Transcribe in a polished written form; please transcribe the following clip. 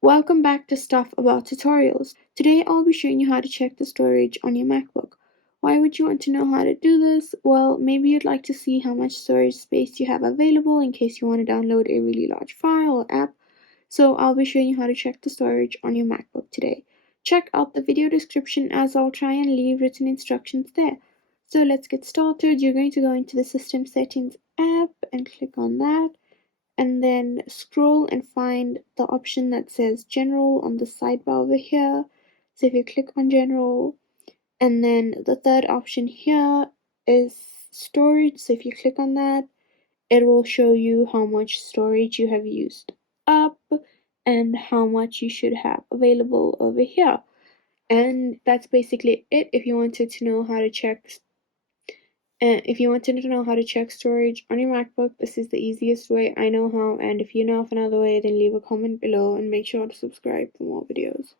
Welcome back to Stuff About Tutorials. Today I'll be showing you how to check the storage on your MacBook. Why would you want to know how to do this? Well, maybe you'd like to see how much storage space you have available in case you want to download a really large file or app. So I'll be showing you how to check the storage on your MacBook today. Check out the video description as I'll try and leave written instructions there. So let's get started. You're going to go into the System Settings app and click on that, and then scroll and find the option that says General on the sidebar over here. So if you click on General, and then the third option here is Storage. So if you click on that, it will show you how much storage you have used up and how much you should have available over here. And that's basically it. If you wanted to know how to check storage on your MacBook, this is the easiest way I know how, and if you know of another way, then leave a comment below and make sure to subscribe for more videos.